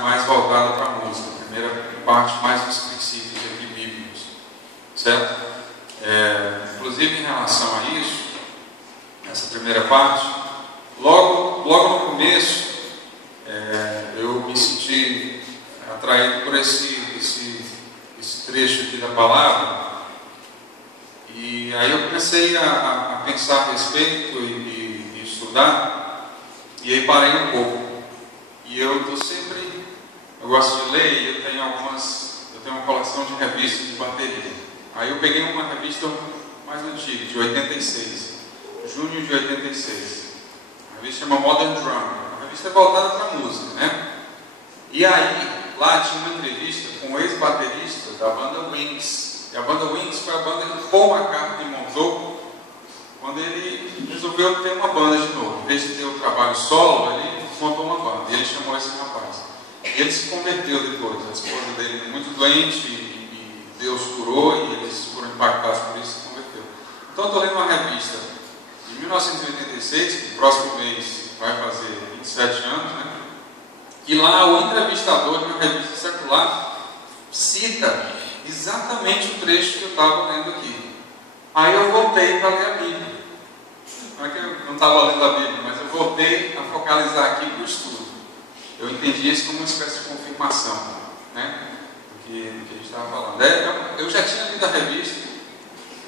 mais voltada para a música, a primeira parte mais dos princípios aqui bíblicos, certo? Inclusive em relação a isso, essa primeira parte, logo no começo, eu me senti atraído por esse trecho aqui da palavra, e aí eu comecei a pensar a respeito e estudar, e aí parei um pouco. E eu gosto de ler, e eu tenho uma coleção de revistas de bateria. Aí eu peguei uma revista mais antiga, de 86, junho de 86. A revista chama Modern Drum. A revista é voltada para a música, né? E aí, lá tinha uma entrevista com o ex-baterista da banda Wings. E a banda Wings foi a banda que Paul McCartney montou quando ele resolveu ter uma banda de novo. Em vez de ter o trabalho solo, ele montou uma banda. E ele chamou esse rapaz. E ele se converteu depois. A esposa dele muito doente e Deus curou, e eles foram impactados por isso e se converteu. Então eu estou lendo uma revista de 1986, que no próximo mês vai fazer 27 anos, né? E lá o entrevistador de uma revista secular cita exatamente o trecho que eu estava lendo aqui. Aí eu voltei para ler a Bíblia. Não é que eu não estava lendo a Bíblia, mas eu voltei a focalizar aqui para o estudo. Eu entendi isso como uma espécie de confirmação, né, do que a gente estava falando. Eu já tinha lido a revista,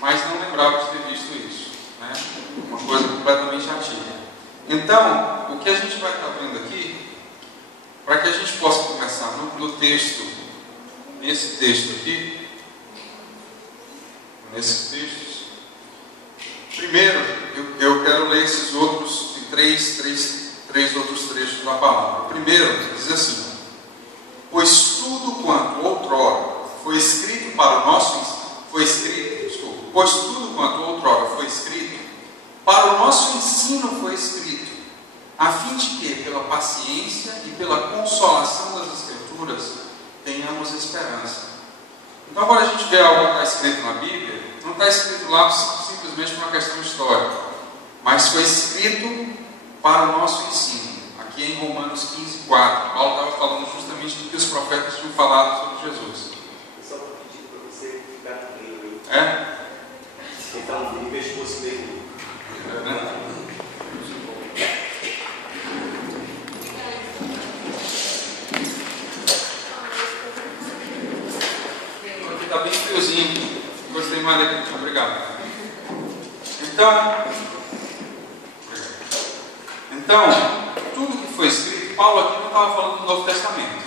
mas não lembrava de ter visto isso, né? Uma coisa completamente ativa. Então, o que a gente vai estar vendo aqui, para que a gente possa começar no texto, nesse texto aqui, primeiro eu quero ler esses outros, três outros trechos da palavra. O primeiro diz assim: pois tudo quanto outrora foi escrito para o nosso ensino foi escrito, a fim de que, pela paciência e pela consolação das Escrituras, tenhamos esperança. Então, quando a gente vê algo que está escrito na Bíblia, não está escrito lá simplesmente por uma questão histórica, mas foi escrito para o nosso ensino. Aqui em Romanos 15:4, Paulo estava falando justamente do que os profetas tinham falado sobre Jesus. Eu só vou pedir para você ficar no livro. Quem está no livro, veja o curso dele. Aqui está bem friozinho. Gostei mais daqui. Obrigado. Então, tudo que foi escrito, Paulo aqui não estava falando do Novo Testamento,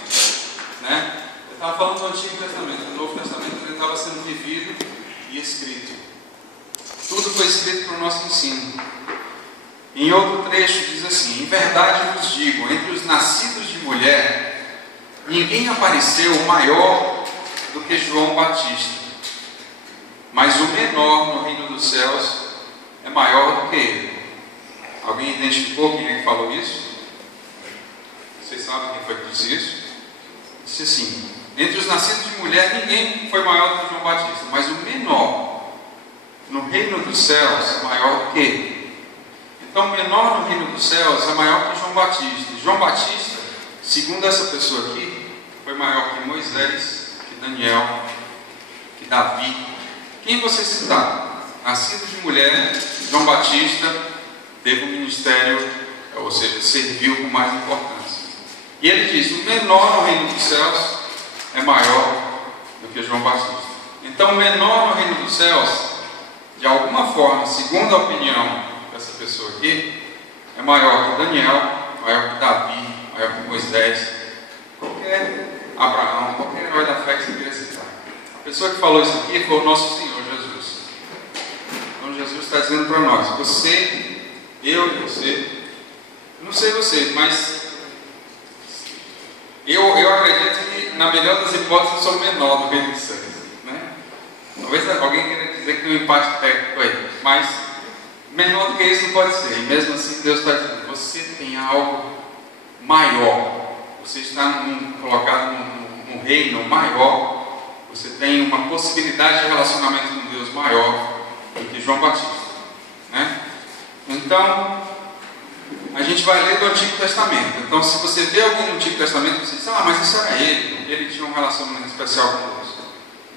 né? Ele estava falando do Antigo Testamento. No Novo Testamento ele estava sendo vivido e escrito. Tudo foi escrito para o nosso ensino. Em outro trecho diz assim: em verdade vos digo, entre os nascidos de mulher, ninguém apareceu maior do que João Batista, mas o menor no reino dos céus é maior do que ele. Alguém identificou quem é que falou isso? Vocês sabem quem foi que disse isso? Disse assim: entre os nascidos de mulher, ninguém foi maior do que João Batista, mas o menor no reino dos céus é maior do que ele. Então, o menor no reino dos céus é maior que João Batista. E João Batista, segundo essa pessoa aqui, foi maior que Moisés, que Daniel, que Davi. Quem você citar? Nascido de mulher, João Batista teve um ministério, ou seja, serviu com mais importância. E ele diz: o menor no reino dos céus é maior do que João Batista. Então, o menor no reino dos céus, de alguma forma, segundo a opinião dessa pessoa aqui, é maior que Daniel, maior que Davi, maior que Moisés, qualquer Abraão, qualquer herói da fé que você queira citar. A pessoa que falou isso aqui foi o nosso Senhor Jesus. Então Jesus está dizendo para nós: você, eu e você, eu não sei você, mas eu acredito que, na melhor das hipóteses, eu sou o menor do reino dos céus, né? Talvez alguém queira dizer que tem um empate técnico aí, mas menor do que isso não pode ser. E mesmo assim Deus está dizendo: você tem algo maior, você está colocado num reino maior, você tem uma possibilidade de relacionamento com Deus maior do que João Batista, né? Então, a gente vai ler do Antigo Testamento. Então, se você vê alguém no Antigo Testamento, você diz, mas isso era ele tinha um relacionamento especial com Deus.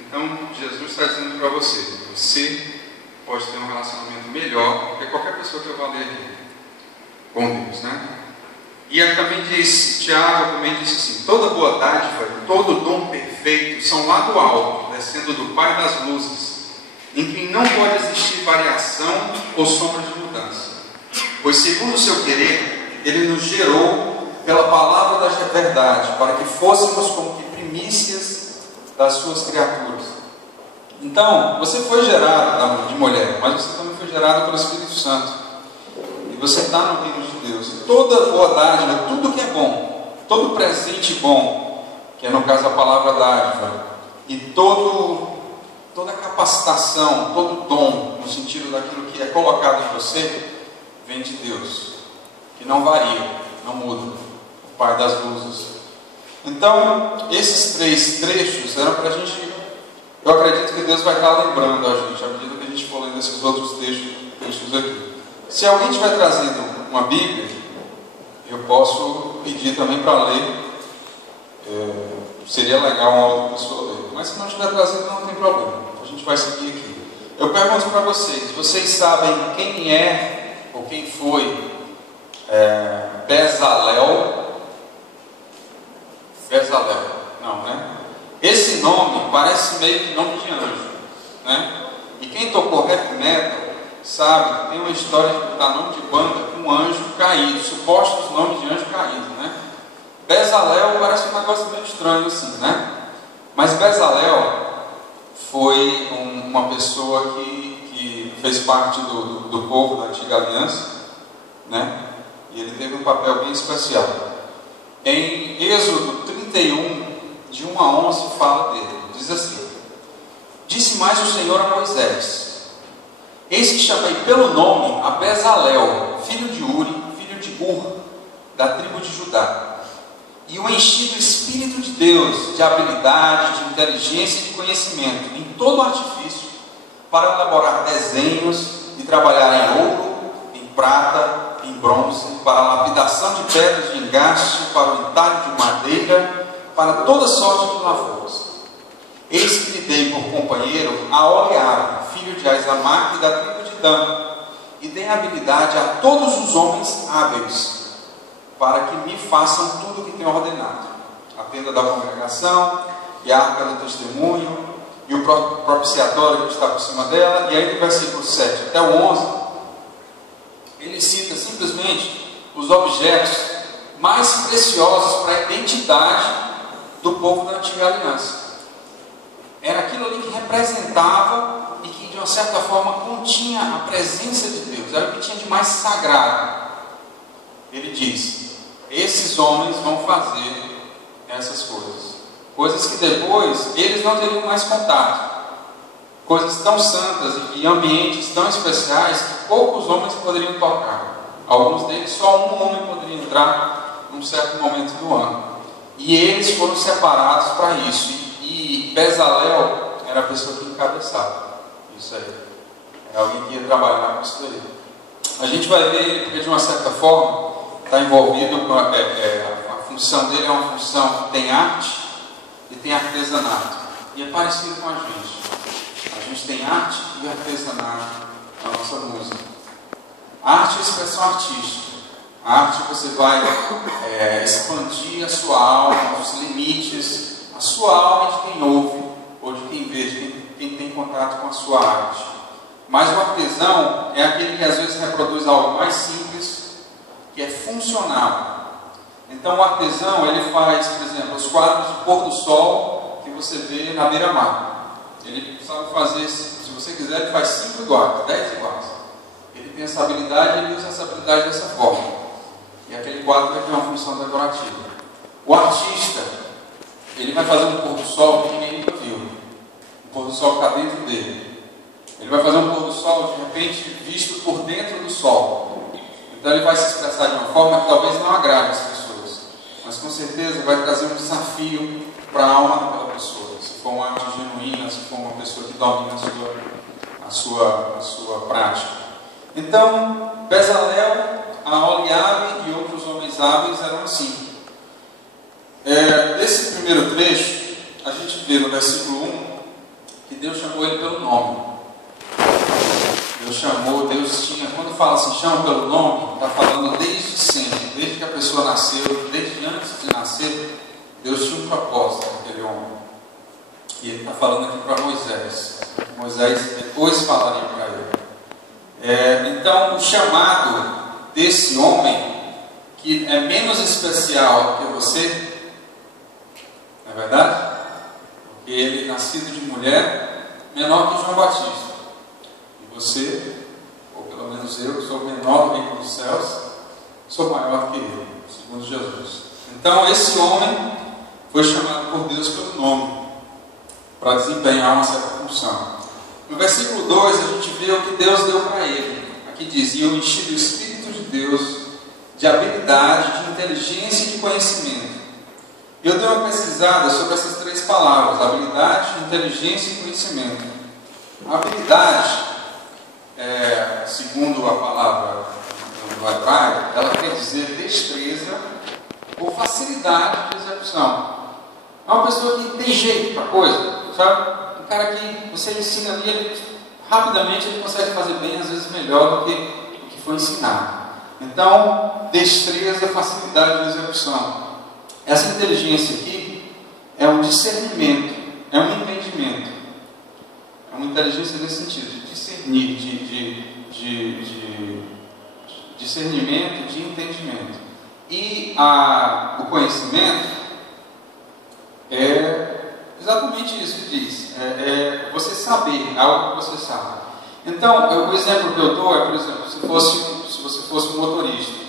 Então, Jesus está dizendo para você pode ter um relacionamento melhor do que qualquer pessoa que eu vá ler aqui com Deus, né? E aí também diz, Tiago também disse assim, toda boa dádiva, todo dom perfeito são lá do alto, descendo do Pai das luzes, em quem não pode existir variação ou sombra de mudança. Pois segundo o seu querer, Ele nos gerou pela palavra da verdade, para que fôssemos como que primícias das suas criaturas. Então, você foi gerado de mulher, mas você também foi gerado pelo Espírito Santo. E você está no reino de Deus. E toda boa dádiva, tudo que é bom, todo presente bom, que é no caso a palavra dádiva, e toda capacitação, todo dom, no sentido daquilo que é colocado em você, vem de Deus, que não varia, não muda, o Pai das luzes. Então, esses 3 trechos eram para a gente, eu acredito que Deus vai estar lembrando a gente, à medida que a gente for lendo esses outros textos aqui. Se alguém estiver trazendo uma Bíblia, eu posso pedir também para ler, seria legal uma outra pessoa ler, mas se não estiver trazendo, não tem problema, a gente vai seguir aqui. Eu pergunto para vocês sabem quem é, ou quem foi Bezalel? Bezalel, não, né? Esse nome parece meio que nome de anjo, né? E quem tocou heavy metal sabe que tem uma história de botar nome de banda com um anjo caído, supostos nomes de anjo caído, né? Bezalel parece um negócio meio estranho assim, né? Mas Bezalel foi uma pessoa que fez parte do povo da Antiga Aliança, né? E ele teve um papel bem especial. Em Êxodo 31, de 1 a 11, fala dele. Diz assim: disse mais o Senhor a Moisés: eis que chamei pelo nome a Bezalel, filho de Uri, filho de Ur, da tribo de Judá, e o enchi do Espírito de Deus, de habilidade, de inteligência e de conhecimento, em todo artifício, para elaborar desenhos e trabalhar em ouro, em prata, em bronze, para a lapidação de pedras de engaste, para o entalho de madeira, para toda sorte de lavouras. Eis que lhe dei por companheiro a Oliabe, filho de Aizamaque, da tribo de Dan, e dei habilidade a todos os homens hábeis, para que me façam tudo o que tenho ordenado: a tenda da congregação, e a arca do testemunho, e o propiciatório que está por cima dela. E aí do versículo 7 até o 11, ele cita simplesmente os objetos mais preciosos para a identidade do povo da Antiga Aliança. Era aquilo ali que representava e que de uma certa forma continha a presença de Deus, era o que tinha de mais sagrado. Ele diz: esses homens vão fazer essas coisas que depois eles não teriam mais contato, coisas tão santas e ambientes tão especiais que poucos homens poderiam tocar. Alguns deles, só um homem poderia entrar num certo momento do ano, e eles foram separados para isso. E Bezalel era a pessoa que encabeçava isso aí, era alguém que ia trabalhar com isso daí. A gente vai ver ele porque de uma certa forma está envolvido com a função dele é uma função que tem arte e tem artesanato, e é parecido com a gente. A gente tem arte e artesanato na nossa música. A arte é expressão artística. A arte você vai expandir a sua alma, os limites, a sua alma de quem ouve ou de quem vê, de quem tem contato com a sua arte. Mas o artesão é aquele que às vezes reproduz algo mais simples, que é funcional. Então o artesão, ele faz, por exemplo, os quadros de pôr do sol que você vê na beira-mar. Ele sabe fazer, se você quiser, ele faz 5 iguais, 10 iguais. Ele tem essa habilidade, ele usa essa habilidade dessa forma. E aquele quadro vai ter uma função decorativa. O artista, ele vai fazer um pôr do sol que ninguém nunca viu. O pôr do sol que está dentro dele. Ele vai fazer um pôr do sol, de repente, visto por dentro do sol. Então ele vai se expressar de uma forma que talvez não agrade as pessoas, mas com certeza vai trazer um desafio para a alma daquela pessoa. Se for uma arte genuína, se for uma pessoa que domina a sua prática. Então, Bezalel Aholiabe e outros homens hábeis eram assim. Nesse primeiro trecho, a gente vê no versículo 1 que Deus chamou ele pelo nome. Deus tinha, quando fala assim, chama pelo nome, está falando desde sempre, desde que a pessoa nasceu, desde antes de nascer, Deus tinha um propósito com aquele homem. E ele está falando aqui para Moisés. Moisés depois falaria para ele. Então, o chamado desse homem, que é menos especial que você, não é verdade? Porque ele, nascido de mulher, menor que João Batista. E você, ou pelo menos eu, que sou menor do reino dos céus, sou maior que ele, segundo Jesus. Então, esse homem foi chamado por Deus pelo nome, para desempenhar uma certa função. No versículo 2, a gente vê o que Deus deu para ele. Aqui diz: eu enchi do Espírito de Deus, de habilidade, de inteligência e de conhecimento. Eu dei uma pesquisada sobre essas três palavras: habilidade, inteligência e conhecimento. A habilidade, segundo a palavra do hebraico, ela quer dizer destreza ou facilidade de execução. É uma pessoa que tem jeito para coisa, sabe? Um cara que você ensina ali, ele, rapidamente ele consegue fazer bem, às vezes melhor do que o que foi ensinado. Então, destreza, facilidade de execução. Essa inteligência aqui é um discernimento, é um entendimento. É uma inteligência nesse sentido, de discernir, de discernimento, de entendimento. E o conhecimento é exatamente isso que diz. Você saber algo que você sabe. Então, o exemplo que eu dou é, por exemplo, se você fosse um motorista.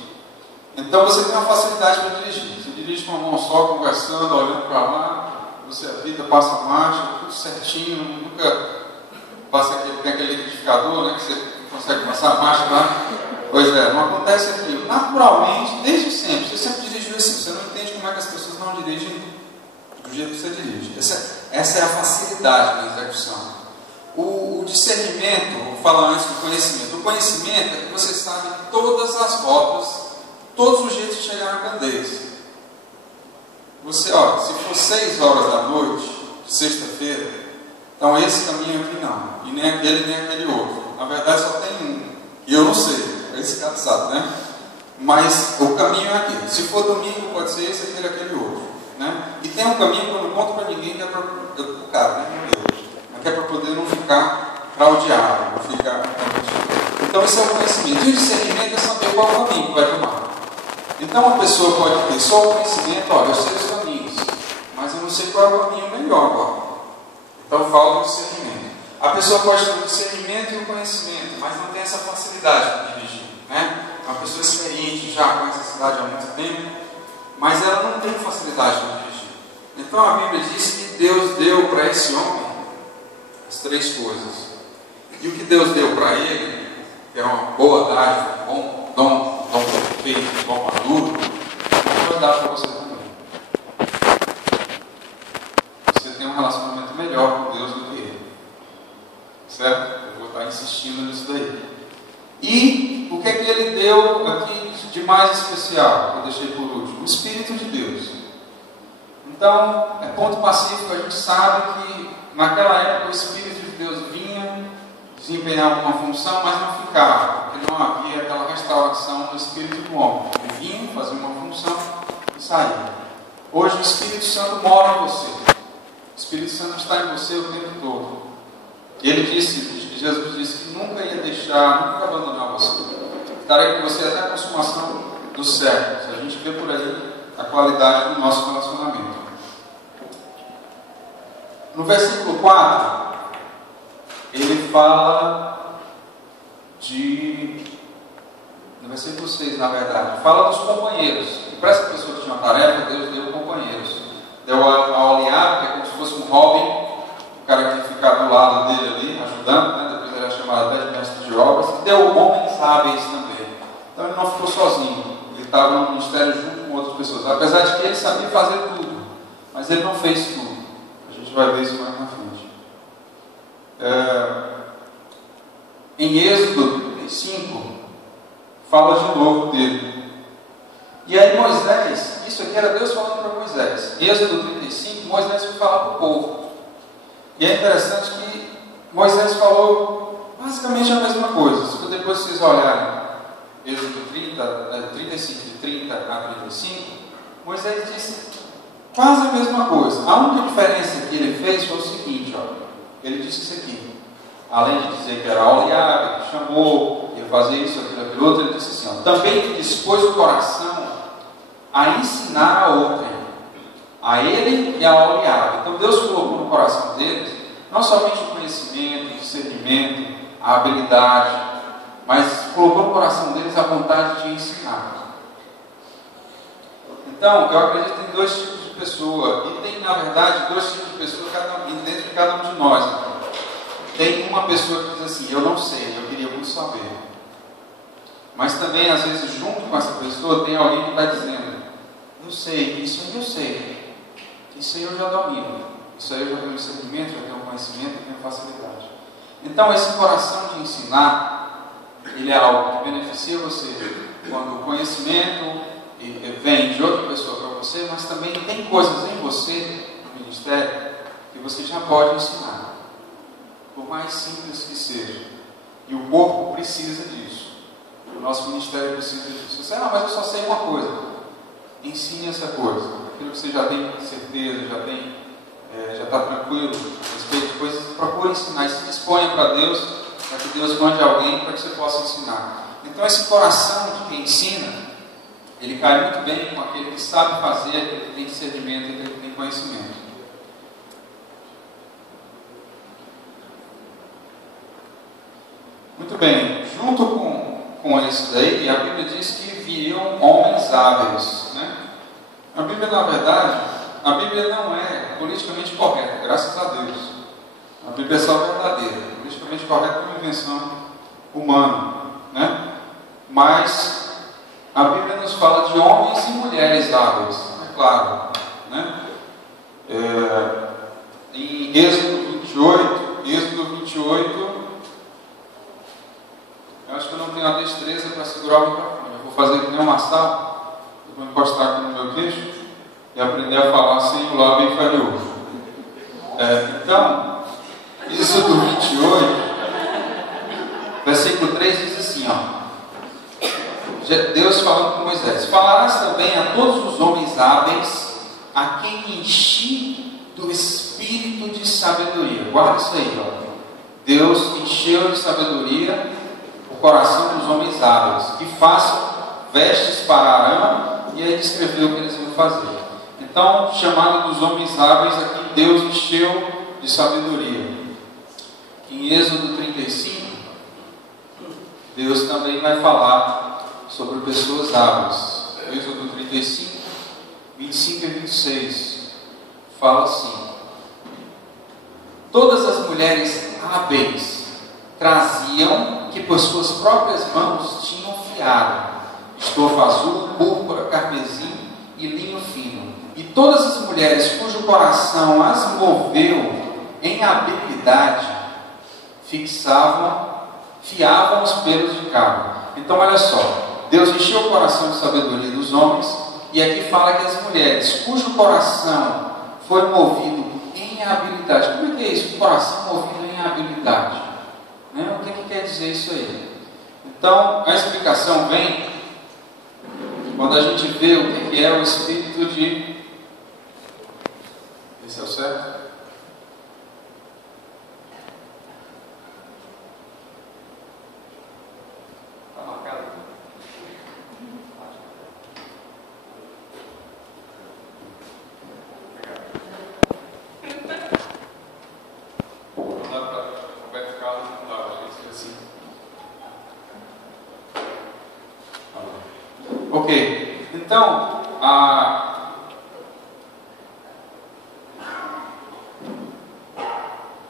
Então você tem uma facilidade para dirigir. Você dirige com a mão só, conversando, olhando para lá, você evita, passa a marcha, tudo certinho, nunca passa aquele liquidificador, né, que você consegue passar a marcha lá. Pois é, não acontece aquilo. Naturalmente, desde sempre, você sempre dirigiu assim, você não entende como é que as pessoas não dirigem do jeito que você dirige. Essa é a facilidade na execução. O discernimento, vou falar antes do conhecimento. O conhecimento é que você sabe todas as rotas, todos os jeitos de chegar na Candeias. Você, se for 6 horas da noite, de sexta-feira, então esse caminho aqui não, e nem aquele outro. Na verdade só tem um, e eu não sei, esse cara sabe, né? Mas o caminho é aquele. Se for domingo, pode ser esse, aquele outro, né? E tem um caminho que eu não conto para ninguém, que é para o cara, né? Que é para poder não ficar para o diabo, não ficar. Então esse é o conhecimento. E o discernimento é saber qual é o caminho que vai tomar. Então uma pessoa pode ter só o conhecimento, olha, eu sei os caminhos, mas eu não sei qual é o caminho melhor agora. Então falta o discernimento. A pessoa pode ter o discernimento e o conhecimento, mas não tem essa facilidade para dirigir, né? É uma pessoa experiente, já conhece a cidade há muito tempo, mas ela não tem facilidade para dirigir. Então a Bíblia diz que Deus deu para esse homem as três coisas. E o que Deus deu para ele, que é uma boa dádiva, um dom perfeito, um dom maduro, Deus vai dar para você também. Você tem um relacionamento melhor com Deus do que ele. Certo? Eu vou estar insistindo nisso daí. E o que é que ele deu aqui de mais especial, que eu deixei por último? O Espírito de Deus. Então, é ponto pacífico, a gente sabe que naquela época o Espírito de Deus vinha desempenhar alguma função, mas não ficava, porque não havia aquela restauração do Espírito do homem. Ele vinha, fazia uma função e saía. Hoje o Espírito Santo mora em você. O Espírito Santo está em você o tempo todo. Jesus disse que nunca ia deixar, nunca abandonar você. Estarei com você até a consumação dos séculos. A gente vê por aí a qualidade do nosso relacionamento. No versículo 4, ele fala no versículo 6, na verdade, fala dos companheiros. E para essa pessoa que tinha uma tarefa, Deus deu companheiros. Deu a Aholiabe, que é como se fosse um Robin, o cara que ia ficar do lado dele ali, ajudando, né? Depois ele era chamado até de mestre de obras. E deu homens hábeis também. Então ele não ficou sozinho, ele estava no ministério junto com outras pessoas. Apesar de que ele sabia fazer tudo, mas ele não fez tudo. A gente vai ver isso mais na frente. Em Êxodo 35, fala de novo dele. E aí Moisés, isso aqui era Deus falando para Moisés. Êxodo 35, Moisés foi falar para o povo. E é interessante que Moisés falou basicamente a mesma coisa. Se depois vocês olharem Êxodo 35, de 30 a 35, Moisés disse quase a mesma coisa. A única diferença que ele fez foi o seguinte, ó, ele disse isso aqui. Além de dizer que era Oliabe, que chamou, ia fazer isso, aquilo outro, ele disse assim, ó, também dispôs o coração a ensinar a outrem, a ele e a Oliabe. Então Deus colocou no coração deles não somente o conhecimento, o discernimento, a habilidade, mas colocou no coração deles a vontade de ensinar. Então, eu acredito em dois tipos de pessoa, e tem, na verdade, dois tipos de pessoa dentro de cada um de nós. Então. Tem uma pessoa que diz assim, eu não sei, eu queria muito saber. Mas também, às vezes, junto com essa pessoa, tem alguém que está dizendo, eu sei, isso aí eu sei, isso aí eu já domino, isso aí eu já tenho discernimento, já tenho conhecimento, já tenho facilidade. Então, esse coração de ensinar, ele é algo que beneficia você quando o conhecimento vem de outra pessoa para você, mas também tem coisas em você, no ministério, que você já pode ensinar, por mais simples que seja. E o corpo precisa disso. O nosso ministério precisa disso. Você, mas eu só sei uma coisa. Ensine essa coisa. Aquilo que você já tem certeza, já está tranquilo a respeito de coisas, procure ensinar. E se disponha para Deus, para que Deus mande alguém para que você possa ensinar. Então esse coração de quem ensina, ele cai muito bem com aquele que sabe fazer, aquele que tem discernimento, aquele que tem conhecimento. Muito bem, junto com esse daí, a Bíblia diz que viriam homens hábeis, né? A Bíblia, na verdade, a Bíblia não é politicamente correta, graças a Deus. A Bíblia é só verdadeira. Politicamente correta é uma invenção humana, né? Mas a Bíblia nos fala de homens e mulheres hábeis, é claro, né? Em Êxodo 28, eu acho que eu não tenho a destreza para segurar o microfone. Eu vou fazer que nem um Marçal, eu vou encostar aqui no meu queixo e aprender a falar sem o lábio inferior. Então, Êxodo 28, versículo 3 diz assim, ó, Deus falando com Moisés: falarás também a todos os homens hábeis, a quem enchi do espírito de sabedoria. Guarda isso aí, ó. Deus encheu de sabedoria o coração dos homens hábeis, que façam vestes para Arão, e aí descreveu o que eles iam fazer. Então, chamado dos homens hábeis, aqui Deus encheu de sabedoria. Em Êxodo 35, Deus também vai falar sobre pessoas hábeis. Êxodo 35, 25 e 26, fala assim: todas as mulheres hábeis traziam que por suas próprias mãos tinham fiado, estofa azul, púrpura, carmesim e linho fino. E todas as mulheres cujo coração as moveu em habilidade, fiavam os pelos de cabra. Então olha só, Deus encheu o coração de sabedoria dos homens, e aqui fala que as mulheres cujo coração foi movido em habilidade. Como é que é isso? Coração movido em habilidade. O que quer dizer isso aí? Então, a explicação vem quando a gente vê o que é o espírito de... Esse é o certo? Está marcado. Ok, então,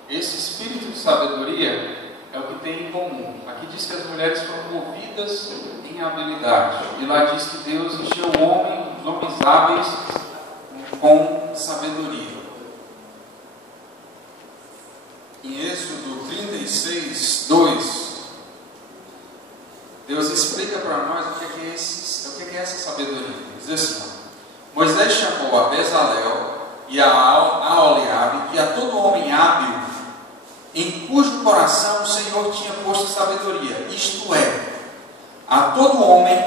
esse espírito de sabedoria é o que tem em comum. Aqui diz que as mulheres foram movidas em habilidade, e lá diz que Deus encheu os homens hábeis com sabedoria. Em Êxodo 36, 2, Deus explica para nós o que é essa sabedoria. Ele diz assim: Moisés chamou a Bezalel e a Aholiabe e a todo homem hábil, em cujo coração o Senhor tinha posto sabedoria, isto é, a todo homem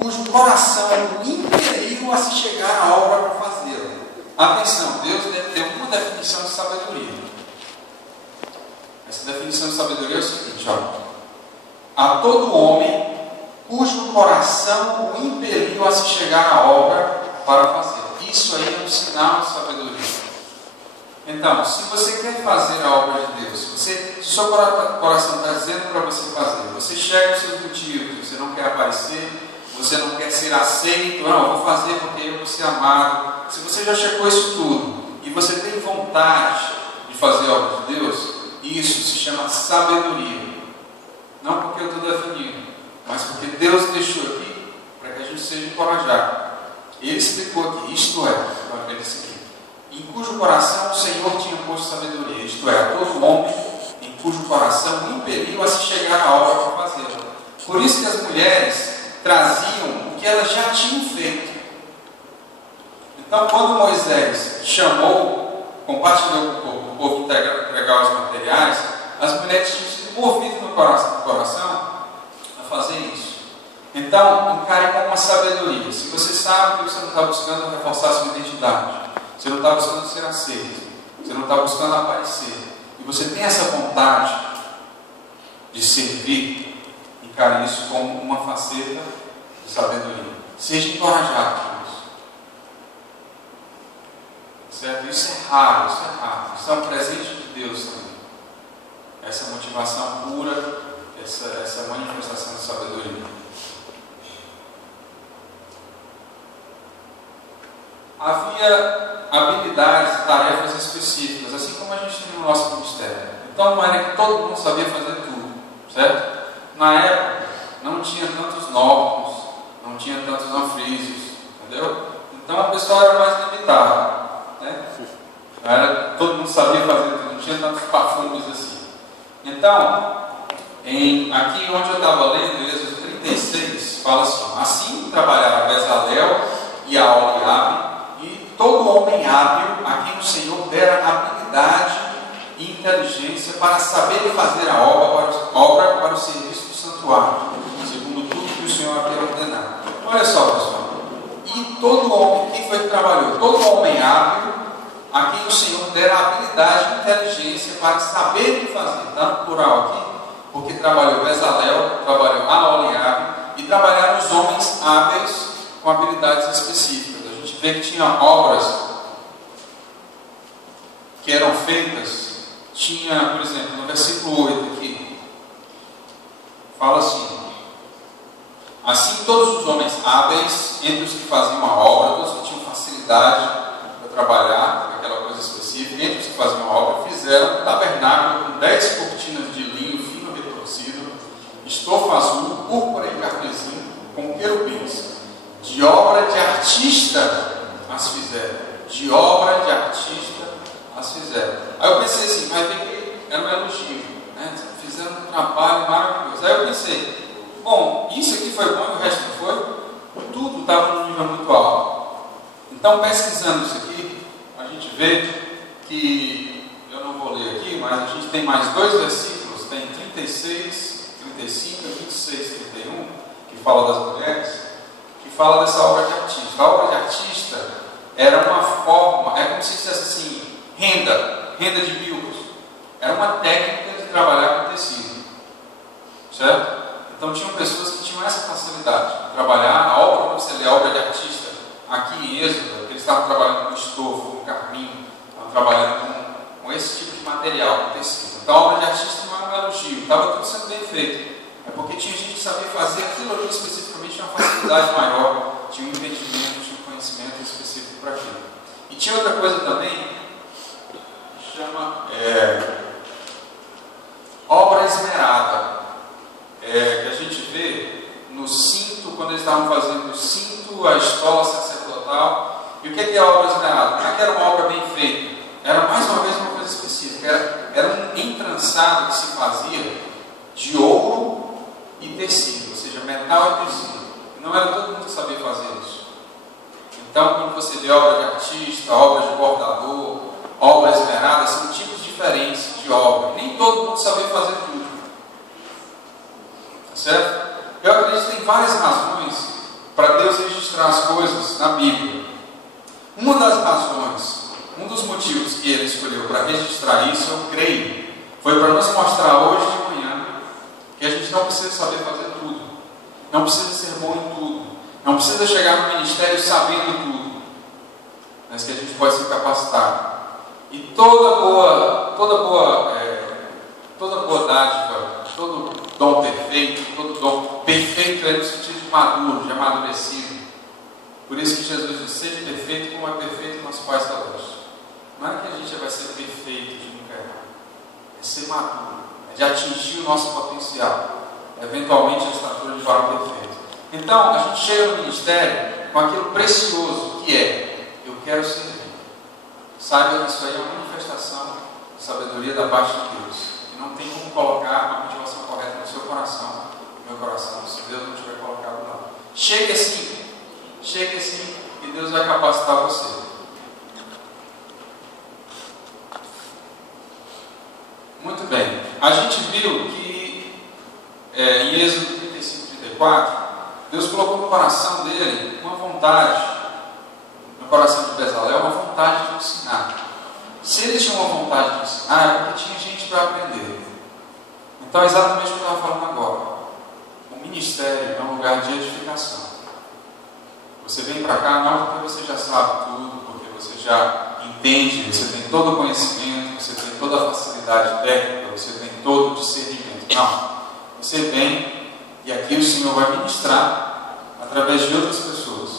cujo coração o impeliu a se chegar à obra para fazê-la. Atenção, Deus deu uma definição de sabedoria. Essa definição de sabedoria é o seguinte: a todo homem cujo coração o impeliu a se chegar à obra para fazê-la. Isso aí é um sinal de sabedoria. Então, se você quer fazer a obra de Deus, se o seu coração está dizendo para você fazer, você chega aos seus motivos, você não quer aparecer, você não quer ser aceito, não, eu vou fazer porque eu vou ser amado. Se você já checou isso tudo e você tem vontade de fazer a obra de Deus, isso se chama sabedoria. Não porque eu estou definindo, mas porque Deus deixou aqui para que a gente seja encorajado. Ele explicou aqui, isto é, ele disse aqui, em cujo coração o Senhor tinha posto sabedoria, isto é, a todo homem em cujo coração o impeliu a se chegar à obra para fazê-la. Por isso que as mulheres traziam o que elas já tinham feito. Então, quando Moisés chamou, compartilhou com o povo entregar os materiais, as mulheres tinham sido movidas no coração a fazer isso. Então, encare como uma sabedoria. Se você sabe que você não está buscando reforçar a sua identidade, você não está buscando ser aceito, você não está buscando aparecer, e você tem essa vontade de servir, encare isso como uma faceta de sabedoria. Seja encorajado por isso. Certo? Isso é raro, isso é um presente de Deus também. Essa motivação pura, essa manifestação de sabedoria. Havia habilidades e tarefas específicas, assim como a gente tem no nosso ministério. Então não era que todo mundo sabia fazer tudo, certo? Na época não tinha tantos nórdicos, não tinha tantos anfrísios, entendeu? Então o pessoal era mais limitado, né? Todo mundo sabia fazer tudo, não tinha tantos perfumes assim. Então, aqui onde eu estava lendo, Êxodo 36, fala assim: assim trabalharam Bezalel e a Aholiabe, todo homem hábil a quem o Senhor dera habilidade e inteligência para saber fazer a obra para o serviço do santuário, segundo tudo que o Senhor havia ordenado. Olha só, pessoal. E todo homem, quem foi que trabalhou? Todo homem hábil a quem o Senhor dera habilidade e inteligência para saber fazer. Está no plural aqui, porque trabalhou Bezalel, trabalhou Aholiabe e trabalharam os homens hábeis com habilidades específicas. Vê que tinha obras que eram feitas, tinha, por exemplo, no versículo 8 aqui, fala assim, todos os homens hábeis, entre os que faziam a obra, todos que tinham facilidade para trabalhar, com aquela coisa específica, entre os que faziam a obra, fizeram um tabernáculo com 10 cortinas de linho fino retorcido, estofa azul, púrpura e carmesim, com querubins. De obra de artista as fizeram. De obra de artista as fizeram. Aí eu pensei assim, mas tem que era um elogio, né? Fizeram um trabalho maravilhoso. Aí eu pensei, bom, isso aqui foi bom e o resto não foi? Tudo estava num nível muito alto. Então, pesquisando isso aqui, a gente vê que, eu não vou ler aqui, mas a gente tem mais 2 versículos, tem 36, 35, 26, 31, que fala das mulheres, fala dessa obra de artista. A obra de artista era uma forma, é como se dissesse assim, renda de bilros. Era uma técnica de trabalhar com tecido, certo? Então tinham pessoas que tinham essa facilidade de trabalhar a obra, como você lê a obra de artista aqui em Êxodo, eles estavam trabalhando com estofo, com carmim, estavam trabalhando com esse tipo de material, com tecido. Então a obra de artista não era um elogio, estava tudo sendo bem feito. É porque tinha gente que sabia fazer aquilo ali especificamente, tinha uma facilidade maior, tinha um entendimento, tinha um conhecimento específico para aquilo. E tinha outra coisa também, que chama obra esmerada, que a gente vê no cinto, quando eles estavam fazendo o cinto, a estola sacerdotal. E o que é obra esmerada? Não é que era uma obra bem feita, era mais uma vez uma coisa específica, era um entrançado que se fazia de ouro e tecido, ou seja, labrador, obra esmerada, são tipos diferentes de obra. Nem todo mundo sabia fazer tudo. Tá certo? Eu acredito que tem várias razões para Deus registrar as coisas na Bíblia. Uma das razões, um dos motivos que Ele escolheu para registrar isso, eu creio, foi para nos mostrar hoje de manhã que a gente não precisa saber fazer tudo, não precisa ser bom em tudo, não precisa chegar no ministério sabendo tudo, mas que a gente pode se capacitar. E toda boa dádiva, todo dom perfeito, todo dom perfeito é no sentido de maduro, de amadurecido. Por isso que Jesus diz: seja perfeito como é perfeito nosso Pai Celeste. Não é que a gente vai ser perfeito de nunca errar, é ser maduro, é de atingir o nosso potencial, eventualmente a estatura de varão perfeito. Então, a gente chega no ministério com aquilo precioso que é: eu quero servir. Saiba que isso aí é uma manifestação de sabedoria da parte de Deus, que não tem como colocar a motivação correta no seu coração, no meu coração, se Deus não tiver colocado lá. Chegue assim e Deus vai capacitar você. Muito bem, a gente viu que em Êxodo 35, 34, Deus colocou no coração dele uma vontade, no coração de Bezalel, uma vontade de ensinar. Se ele tinha uma vontade de ensinar, é porque tinha gente para aprender. Então é exatamente o que eu estava falando agora. O ministério é um lugar de edificação. Você vem para cá não porque você já sabe tudo, porque você já entende, você tem todo o conhecimento, você tem toda a facilidade técnica, você tem todo o discernimento. Não. Você vem e aqui o Senhor vai ministrar através de outras pessoas.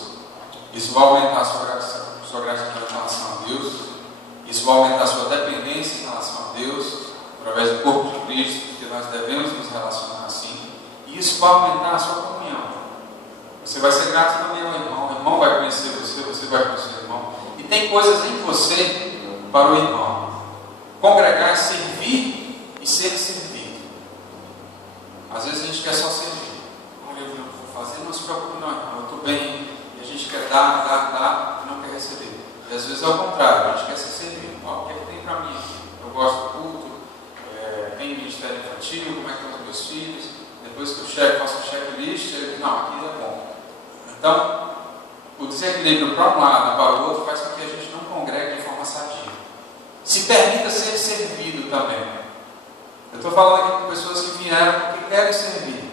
Isso vai aumentar a sua gratidão em relação a Deus. Isso vai aumentar a sua dependência em relação a Deus, através do corpo de Cristo, porque nós devemos nos relacionar assim. E isso vai aumentar a sua comunhão. Você vai ser grato também ao irmão. O irmão vai conhecer você, você vai conhecer o irmão. E tem coisas em você para o irmão. Congregar é servir e ser servido. Às vezes a gente quer só servir. Olha, eu vou fazer, não se preocupe não, irmão, eu estou bem. E a gente quer dar e não quer receber. E às vezes é o contrário, a gente quer ser servido. O que é que tem para mim aqui? Eu gosto do culto, tem ministério infantil, como é que estão os meus filhos? Depois que eu faço um checklist, eu digo: não, aqui é bom. Então, o desequilíbrio para um lado e para o outro faz com que a gente não congregue de forma sadia. Se permita ser servido também. Eu estou falando aqui com pessoas que vieram porque querem servir.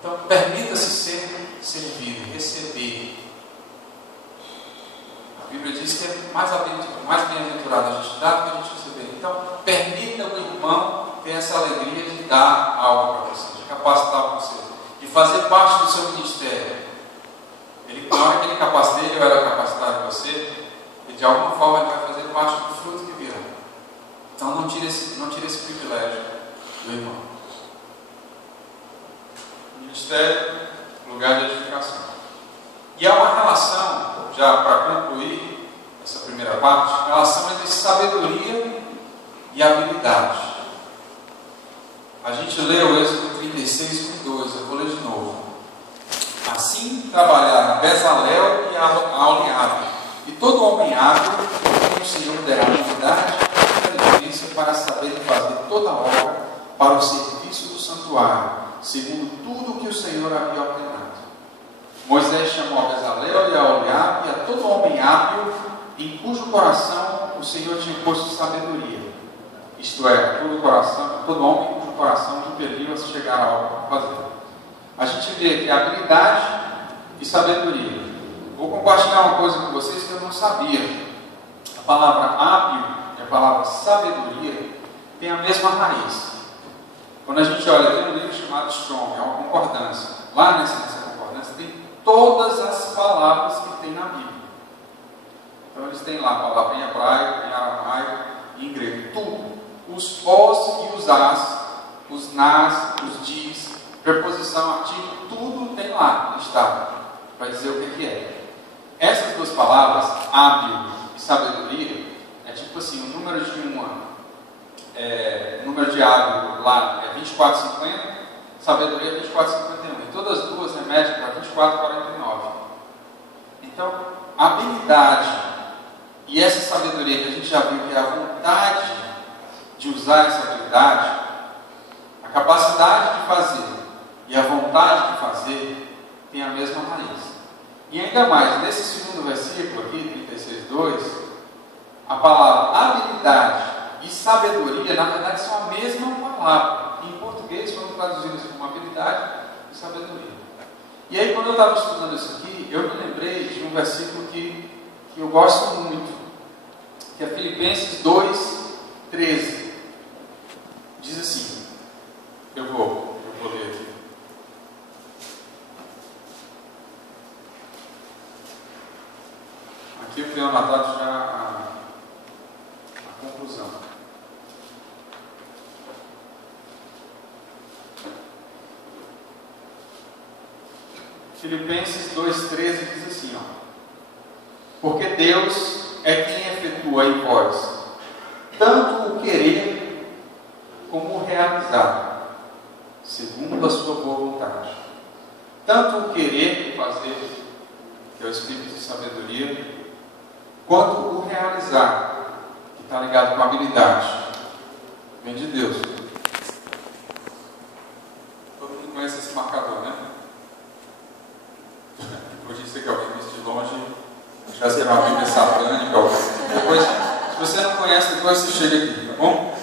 Então, permita-se ser servido, receber. A Bíblia diz que é mais bem-aventurado a gente dar do que a gente receber. Então, permita o irmão ter essa alegria de dar algo para você, de capacitar você, de fazer parte do seu ministério. Na hora que ele capacita ele, ou ela capacitar você, e de alguma forma ele vai fazer parte do fruto que virá. Então não tire esse privilégio do irmão. Ministério, lugar de edificação. E há uma relação, já para concluir essa primeira parte, relação entre sabedoria e habilidade. A gente leu Êxodo 36, 2, eu vou ler de novo. Assim trabalharam Bezalel e Aholiabe, e todo homem hábil, que o Senhor derá novidade e inteligência para saber fazer toda a obra para o serviço do santuário, segundo tudo o que o Senhor havia ordenado. Moisés chamou a Bezalel e a Aholiabe e a todo homem hábil, em cujo coração o Senhor tinha posto sabedoria. Isto é, todo homem cujo coração impeliu a chegar à obra para fazer. A gente vê que habilidade e sabedoria. Vou compartilhar uma coisa com vocês que eu não sabia. A palavra hábil e a palavra sabedoria têm a mesma raiz. Quando a gente olha, tem um livro chamado Strong, é uma concordância. Lá nessa concordância tem todas as palavras que tem na Bíblia. Então eles têm lá a palavra em hebraico, em aramaico e em grego. Tudo. Os os e os as, os nas, os dis, preposição, artigo, tudo tem lá listado para dizer o que é. Essas duas palavras, hábil e sabedoria, é tipo assim, o número de hábil lá é 2450, sabedoria é 2451. E todas as duas remedem para 2449. Então, habilidade e essa sabedoria que a gente já viu que é a vontade de usar essa habilidade, a capacidade de fazer e a vontade de fazer tem a mesma raiz. E ainda mais, nesse segundo versículo aqui, 36:2, a palavra habilidade e sabedoria, na verdade, são a mesma palavra. Em português foram traduzidas como habilidade e sabedoria. E aí, quando eu estava estudando isso aqui, eu me lembrei de um versículo que eu gosto muito, que é Filipenses 2:13. Diz assim, eu vou ler aqui. Aqui eu tenho anotado já a conclusão. Filipenses 2:13 diz assim, porque Deus é quem efetua em vós tanto o querer como o realizar, segundo a sua boa vontade. Tanto o querer fazer, que é o espírito de sabedoria, quanto o realizar, que está ligado com a habilidade, vem de Deus. Todo mundo conhece esse marcador, né? Depois de ser que alguém visse de longe, já será uma Bíblia satânica. Depois, se você não conhece, depois você chega aqui, tá bom?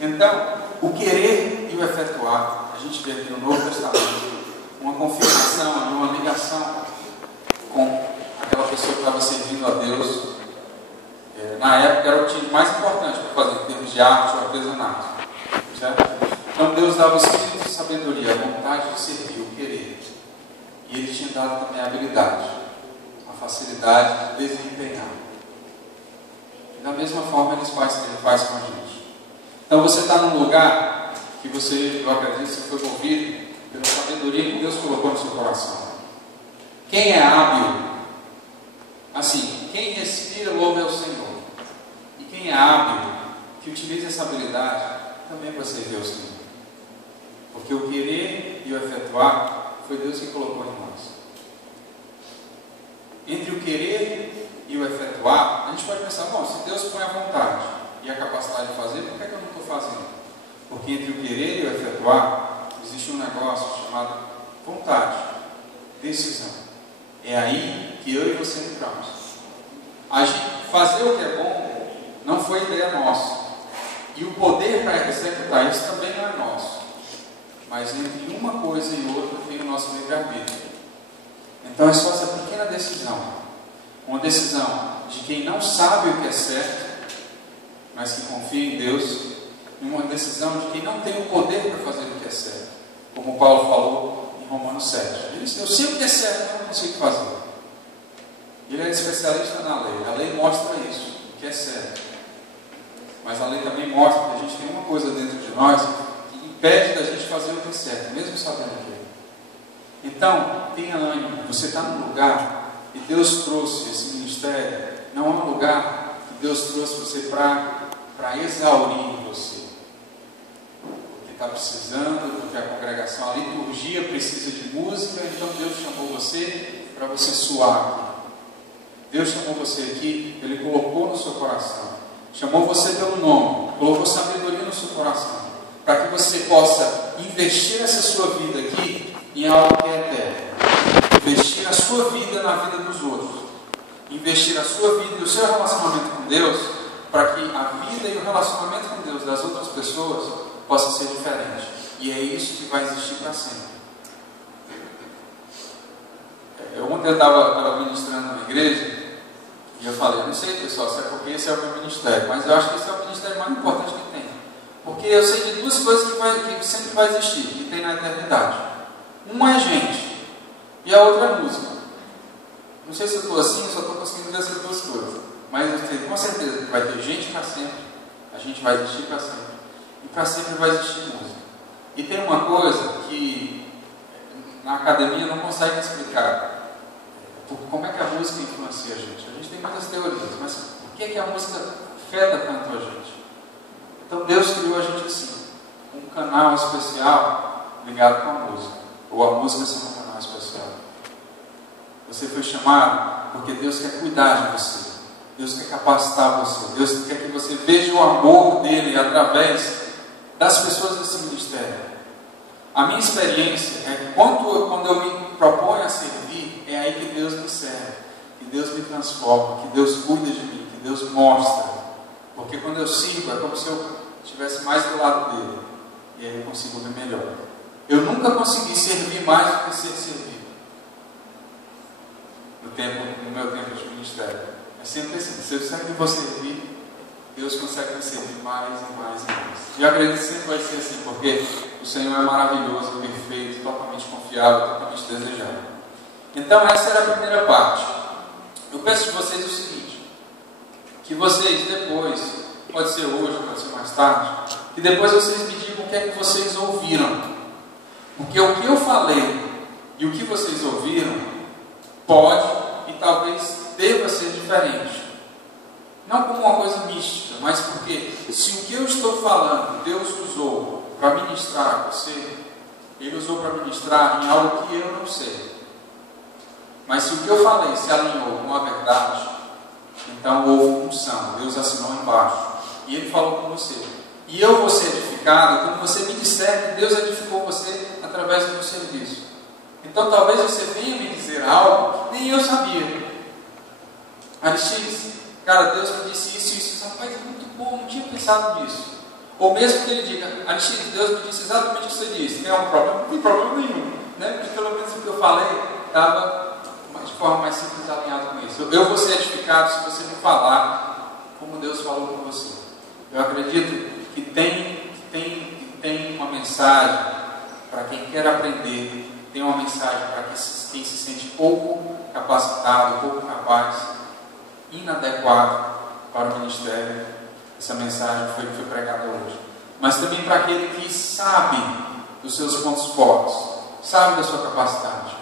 Então, o querer e o efetuar, a gente vê aqui no Novo Testamento uma confirmação, uma ligação com aquela pessoa que estava servindo a Deus. Na época era o time mais importante para fazer em termos de arte ou artesanato, certo? Então Deus dava o espírito de sabedoria, a vontade de servir, o querer, e Ele tinha dado também a habilidade, a facilidade de desempenhar. E da mesma forma Ele faz com a gente. Então você está num lugar que eu acredito que você foi movido pela sabedoria que Deus colocou no seu coração. Quem é hábil, assim, quem respira louva ao Senhor. E quem é hábil, que utiliza essa habilidade, também vai servir ao Senhor. Porque o querer e o efetuar foi Deus que colocou em nós. Entre o querer e o efetuar, a gente pode pensar, bom, se Deus põe a vontade e a capacidade de fazer, por que eu não estou fazendo? Porque entre o querer e o efetuar, existe um negócio chamado vontade, decisão. É aí que eu e você entramos. Fazer o que é bom não foi ideia nossa. E o poder para executar isso também não é nosso. Mas entre uma coisa e outra vem o nosso livre-arbítrio. Então é só essa pequena decisão. Uma decisão de quem não sabe o que é certo, mas que confia em Deus. E uma decisão de quem não tem o poder para fazer o que é certo. Como Paulo falou em Romanos 7. Ele disse, eu sei o que é certo, mas não consigo fazer. Ele é especialista na lei. A lei mostra isso, o que é certo. Mas a lei também mostra que a gente tem uma coisa dentro de nós que impede da gente fazer o que é certo, mesmo sabendo o que é. Então, tenha ânimo. Você está num lugar e Deus trouxe esse ministério. Não é um lugar que Deus trouxe você para exaurir você. Porque está precisando, porque a congregação, a liturgia precisa de música, então Deus chamou você para você suar aqui. Deus chamou você aqui, Ele colocou no seu coração. Chamou você pelo nome, colocou sabedoria no seu coração, para que você possa investir essa sua vida aqui em algo que é eterno. Investir a sua vida na vida dos outros. Investir a sua vida e o seu relacionamento com Deus, para que a vida e o relacionamento com Deus das outras pessoas possa ser diferente. E é isso que vai existir para sempre. Ontem eu estava ministrando na igreja, e eu falei, eu não sei pessoal, se é porque esse é o meu ministério, mas eu acho que esse é o ministério mais importante que tem. Porque eu sei de duas coisas que sempre vai existir, que tem na eternidade. Uma é gente, e a outra é música. Não sei se eu estou assim, só estou conseguindo ver essas duas coisas. Mas eu sei com certeza que vai ter gente para sempre, a gente vai existir para sempre. E para sempre vai existir música. E tem uma coisa que na academia não consegue explicar. Como é que a música influencia a gente? A gente tem muitas teorias, mas por que a música afeta tanto a gente? Então Deus criou a gente assim, um canal especial ligado com a música, ou a música sendo um canal especial. Você foi chamado porque Deus quer cuidar de você. Deus quer capacitar você. Deus quer que você veja o amor dele através das pessoas desse ministério. A minha experiência é que quando eu me proponho a servir, é aí que Deus me serve, que Deus me transforma, que Deus cuida de mim, que Deus mostra. Porque quando eu sirvo, é como se eu estivesse mais do lado dele. E aí eu consigo ver melhor. Eu nunca consegui servir mais do que ser servido no meu tempo de ministério. É sempre assim, se eu sempre vou servir, Deus consegue me servir mais e mais e mais. E acredito que sempre vai ser assim, porque o Senhor é maravilhoso, perfeito, totalmente confiável, totalmente desejado. Então essa era a primeira parte. Eu peço de vocês o seguinte, que vocês depois, pode ser hoje, pode ser mais tarde, que depois vocês me digam o que é que vocês ouviram. Porque o que eu falei e o que vocês ouviram pode e talvez deva ser diferente. Não como uma coisa mística, mas porque se o que eu estou falando Deus usou para ministrar a você, Ele usou para ministrar em algo que eu não sei. Mas se o que eu falei se alinhou com a verdade, então houve função, Deus assinou embaixo e Ele falou com você. E eu vou ser edificado quando você me disser que Deus edificou você através do meu serviço. Então talvez você venha me dizer algo que nem eu sabia. Aristides, cara, Deus me disse isso e isso. Rapaz, é muito bom, não tinha pensado nisso. Ou mesmo que ele diga, Aristides, Deus me disse exatamente o que você disse. Tem algum problema? Não tem problema nenhum. Né? Porque pelo menos o que eu falei estava de forma mais simples alinhado com isso. Eu vou ser edificado se você me falar como Deus falou com você. Eu acredito que tem uma mensagem para quem quer aprender, tem uma mensagem para quem se sente pouco capacitado, pouco capaz, inadequado para o ministério. Essa mensagem foi pregada hoje. Mas também para aquele que sabe dos seus pontos fortes, sabe da sua capacidade.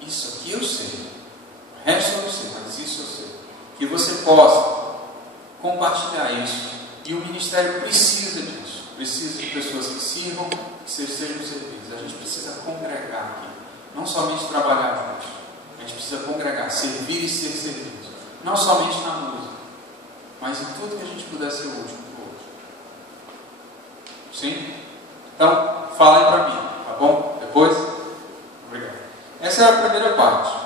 Isso aqui eu sei, o resto eu não sei, mas isso eu sei. Que você possa compartilhar isso. E o ministério precisa disso. Precisa de pessoas que sirvam, que sejam servidos. A gente precisa congregar aqui. Não somente trabalhar juntos. A gente precisa congregar, servir e ser servido. Não somente na música, mas em tudo que a gente puder ser útil para o outro. Sim? Então, falem para mim, tá bom? Depois? Obrigado. Essa é a primeira parte.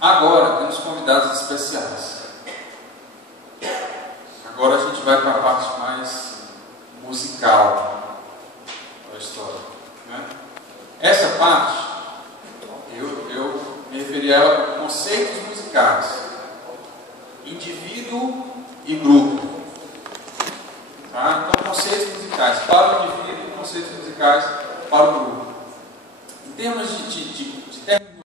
Agora, temos convidados especiais. Agora a gente vai para a parte mais musical da história. Né? Essa parte, eu me referi a ela como conceitos musicais. Indivíduo e grupo. Tá? Então, conceitos musicais para o indivíduo e conceitos musicais para o grupo. Em termos de